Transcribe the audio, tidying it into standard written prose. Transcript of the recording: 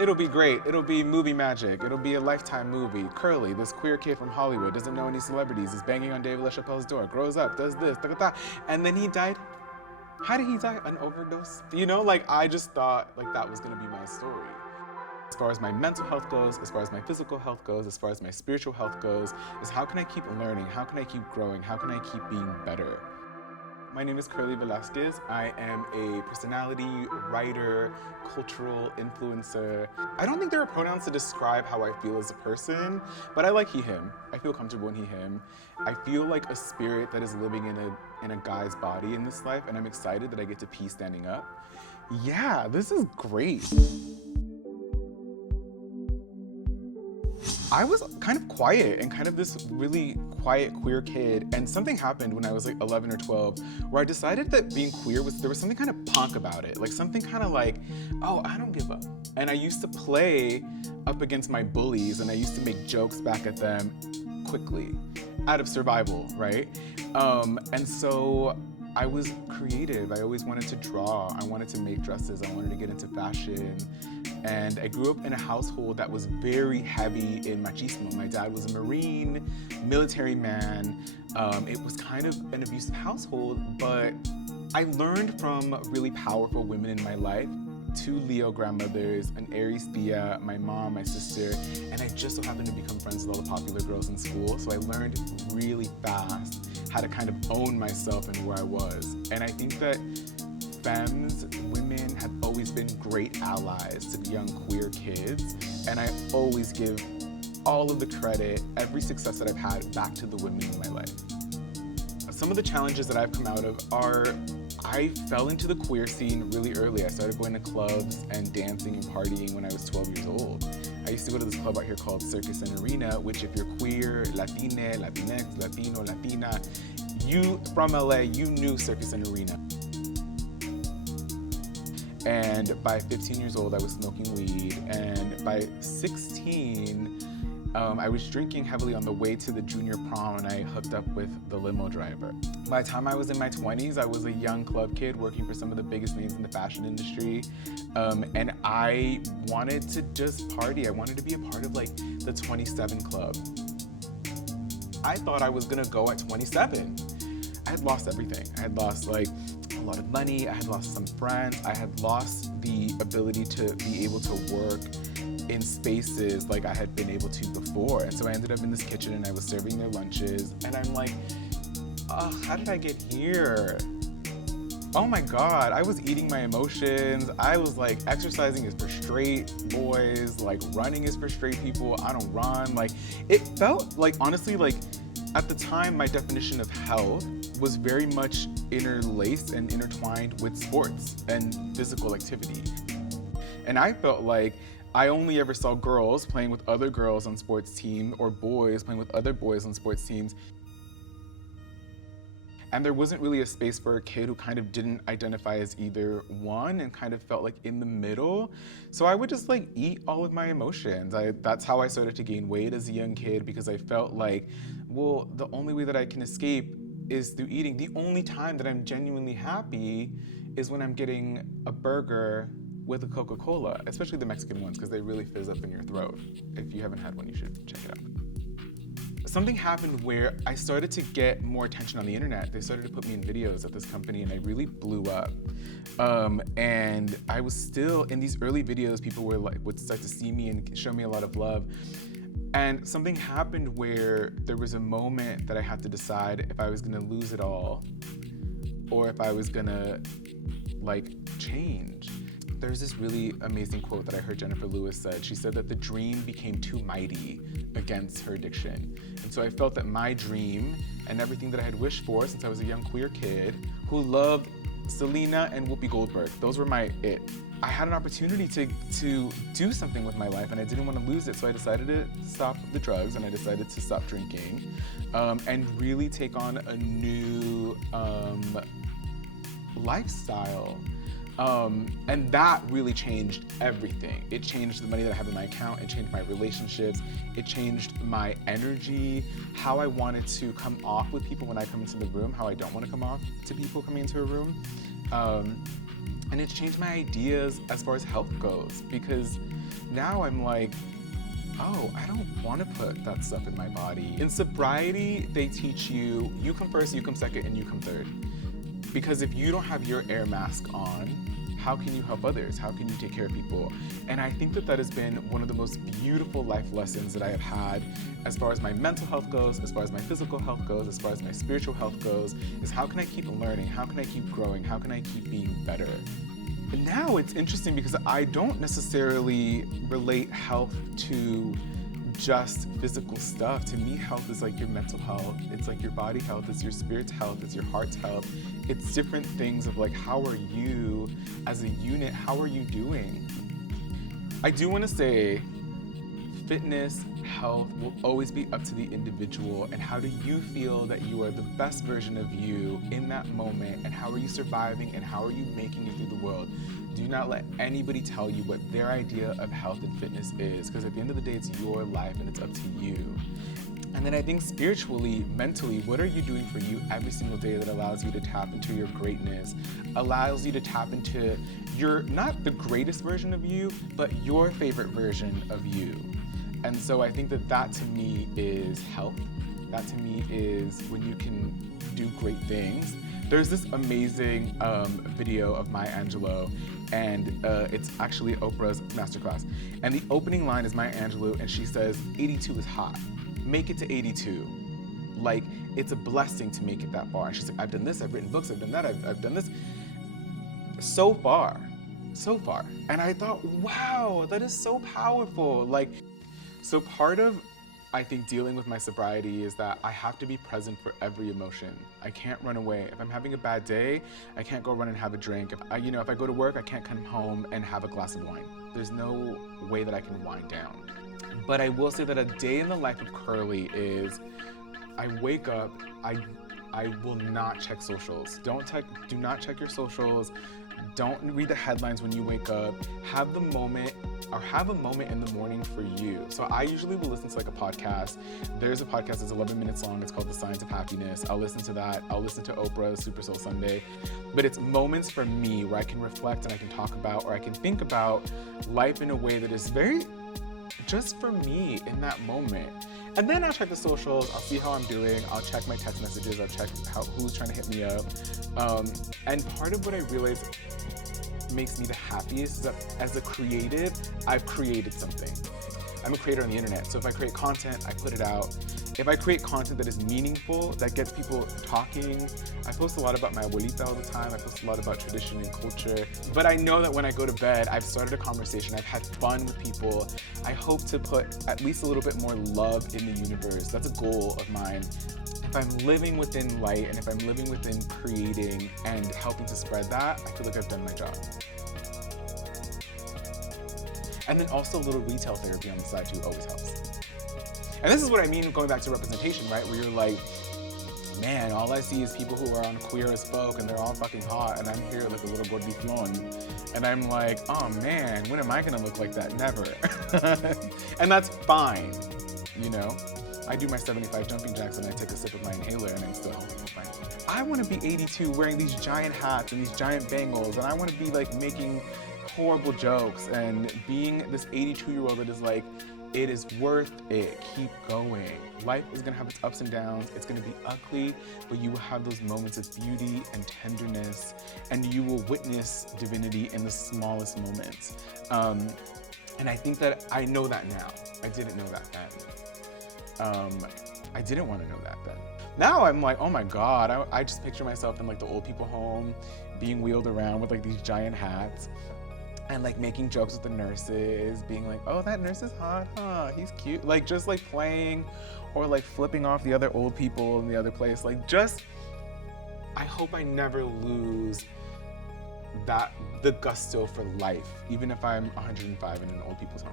It'll be great. It'll be movie magic. It'll be a Lifetime movie. Curly, this queer kid from Hollywood, doesn't know any celebrities, is banging on Dave LaChapelle's door, grows up, does this, da, da, da. And then he died. How did he die? An overdose? You know, like, I just thought like that was gonna be my story. As far as my mental health goes, as far as my physical health goes, as far as my spiritual health goes, is how can I keep learning? How can I keep growing? How can I keep being better? My name is Velasquez. I am a personality, writer, cultural influencer. I don't think there are pronouns to describe how I feel as a person, but I like he, him. I feel comfortable in he, him. I feel like a spirit that is living in a guy's body in this life, and I'm excited that I get to pee standing up. Yeah, this is great. I was kind of quiet and kind of this really quiet queer kid, and something happened when I was like 11 or 12 where I decided that being queer there was something kind of punk about it, like something kind of like, oh, I don't give up. And I used to play up against my bullies and I used to make jokes back at them quickly out of survival, right? And so I was creative. I always wanted to draw. I wanted to make dresses. I wanted to get into fashion. And I grew up in a household that was very heavy in machismo. My dad was a Marine, military man. It was kind of an abusive household, but I learned from really powerful women in my life, 2 Leo grandmothers, an Aries Thea, my mom, my sister, and I just so happened to become friends with all the popular girls in school. So I learned really fast how to kind of own myself and where I was. And I think that femmes, women, have always been great allies to the young queer kids, and I always give all of the credit, every success that I've had, back to the women in my life. Some of the challenges that I've come out of are, I fell into the queer scene really early. I started going to clubs and dancing and partying when I was 12 years old. I used to go to this club out here called Circus and Arena, which if you're queer, Latina, Latinx, Latino, Latina, you from LA, you knew Circus and Arena. And by 15 years old, I was smoking weed. And by 16, I was drinking heavily on the way to the junior prom, and I hooked up with the limo driver. By the time I was in my 20s, I was a young club kid working for some of the biggest names in the fashion industry. And I wanted to just party. I wanted to be a part of like the 27 Club. I thought I was gonna go at 27. I had lost everything. I had lost like a lot of money, I had lost some friends, I had lost the ability to be able to work in spaces like I had been able to before. And so I ended up in this kitchen and I was serving their lunches, and I'm like, oh, how did I get here? Oh my God, I was eating my emotions. I was like, exercising is for straight boys, like running is for straight people. I don't run. Like, it felt like, honestly, like at the time, my definition of health was very much interlaced and intertwined with sports and physical activity. And I felt like I only ever saw girls playing with other girls on sports teams or boys playing with other boys on sports teams. And there wasn't really a space for a kid who kind of didn't identify as either one and kind of felt like in the middle. So I would just like eat all of my emotions. That's how I started to gain weight as a young kid, because I felt like, well, the only way that I can escape is through eating. The only time that I'm genuinely happy is when I'm getting a burger with a Coca-Cola, especially the Mexican ones, because they really fizz up in your throat. If you haven't had one, you should check it out. Something happened where I started to get more attention on the internet. They started to put me in videos at this company and I really blew up. And I was still, in these early videos, people would start to see me and show me a lot of love. And something happened where there was a moment that I had to decide if I was gonna lose it all or if I was gonna like change. There's this really amazing quote that I heard Jennifer Lewis said. She said that the dream became too mighty against her addiction. And so I felt that my dream and everything that I had wished for since I was a young queer kid who loved Selena and Whoopi Goldberg, those were my it. I had an opportunity to do something with my life and I didn't want to lose it, so I decided to stop the drugs and I decided to stop drinking and really take on a new lifestyle. And that really changed everything. It changed the money that I have in my account, it changed my relationships, it changed my energy, how I wanted to come off with people when I come into the room, how I don't want to come off to people coming into a room. And it's changed my ideas as far as health goes, because now I'm like, oh, I don't want to put that stuff in my body. In sobriety, they teach you, you come first, you come second, and you come third. Because if you don't have your air mask on, how can you help others? How can you take care of people? And I think that that has been one of the most beautiful life lessons that I have had as far as my mental health goes, as far as my physical health goes, as far as my spiritual health goes, is how can I keep learning? How can I keep growing? How can I keep being better? And now it's interesting because I don't necessarily relate health to just physical stuff. To me, health is like your mental health. It's like your body health. It's your spirit's health. It's your heart's health. It's different things of like, how are you as a unit? How are you doing? I do want to say fitness, health will always be up to the individual, and how do you feel that you are the best version of you in that moment, and how are you surviving, and how are you making it through the world? Do not let anybody tell you what their idea of health and fitness is, because at the end of the day, it's your life and it's up to you. And then I think spiritually, mentally, what are you doing for you every single day that allows you to tap into your greatness, allows you to tap into your, not the greatest version of you, but your favorite version of you? And so I think that that to me is health. That to me is when you can do great things. There's this amazing video of Maya Angelou, and it's actually Oprah's masterclass. And the opening line is Maya Angelou, and she says, 82 is hot. Make it to 82. Like, it's a blessing to make it that far. And she's like, I've done this, I've written books, I've done that, I've done this. So far. And I thought, wow, that is so powerful. Like, so part of, I think, dealing with my sobriety is that I have to be present for every emotion. I can't run away. If I'm having a bad day, I can't go run and have a drink. If I go to work, I can't come home and have a glass of wine. There's no way that I can wind down. But I will say that a day in the life of Curly is, I wake up, I will not check socials. Do not check your socials. Don't read the headlines when you wake up. Have a moment in the morning for you. So I usually will listen to like a podcast. There's a podcast that's 11 minutes long. It's called The Science of Happiness. I'll listen to that. I'll listen to Oprah's Super Soul Sunday. But it's moments for me where I can reflect and I can talk about, or I can think about life in a way that is very just for me in that moment. And then I'll check the socials, I'll see how I'm doing, I'll check my text messages, I'll check who's trying to hit me up. And part of what I realize makes me the happiest is that as a creative, I've created something. I'm a creator on the internet, so if I create content, I put it out. If I create content that is meaningful, that gets people talking, I post a lot about my abuelita all the time, I post a lot about tradition and culture, but I know that when I go to bed, I've started a conversation, I've had fun with people. I hope to put at least a little bit more love in the universe. That's a goal of mine. If I'm living within light, and if I'm living within creating and helping to spread that, I feel like I've done my job. And then also a little retail therapy on the side too always helps. And this is what I mean going back to representation, right? Where you're like, man, all I see is people who are on Queer as Folk and they're all fucking hot, and I'm here like a little gordiflon. And I'm like, oh man, when am I gonna look like that? Never. And that's fine, you know? I do my 75 jumping jacks and I take a sip of my inhaler and I'm still fine. I wanna be 82 wearing these giant hats and these giant bangles, and I wanna be like making horrible jokes and being this 82-year-old that is like, it is worth it, keep going. Life is gonna have its ups and downs, it's gonna be ugly, but you will have those moments of beauty and tenderness, and you will witness divinity in the smallest moments. And I think that I know that now. I didn't know that then. I didn't wanna know that then. Now I'm like, oh my God, I just picture myself in like the old people home, being wheeled around with like these giant hats, and like making jokes with the nurses, being like, oh, that nurse is hot, huh? He's cute. Like just like playing or like flipping off the other old people in the other place. Like just, I hope I never lose the gusto for life, even if I'm 105 in an old people's home.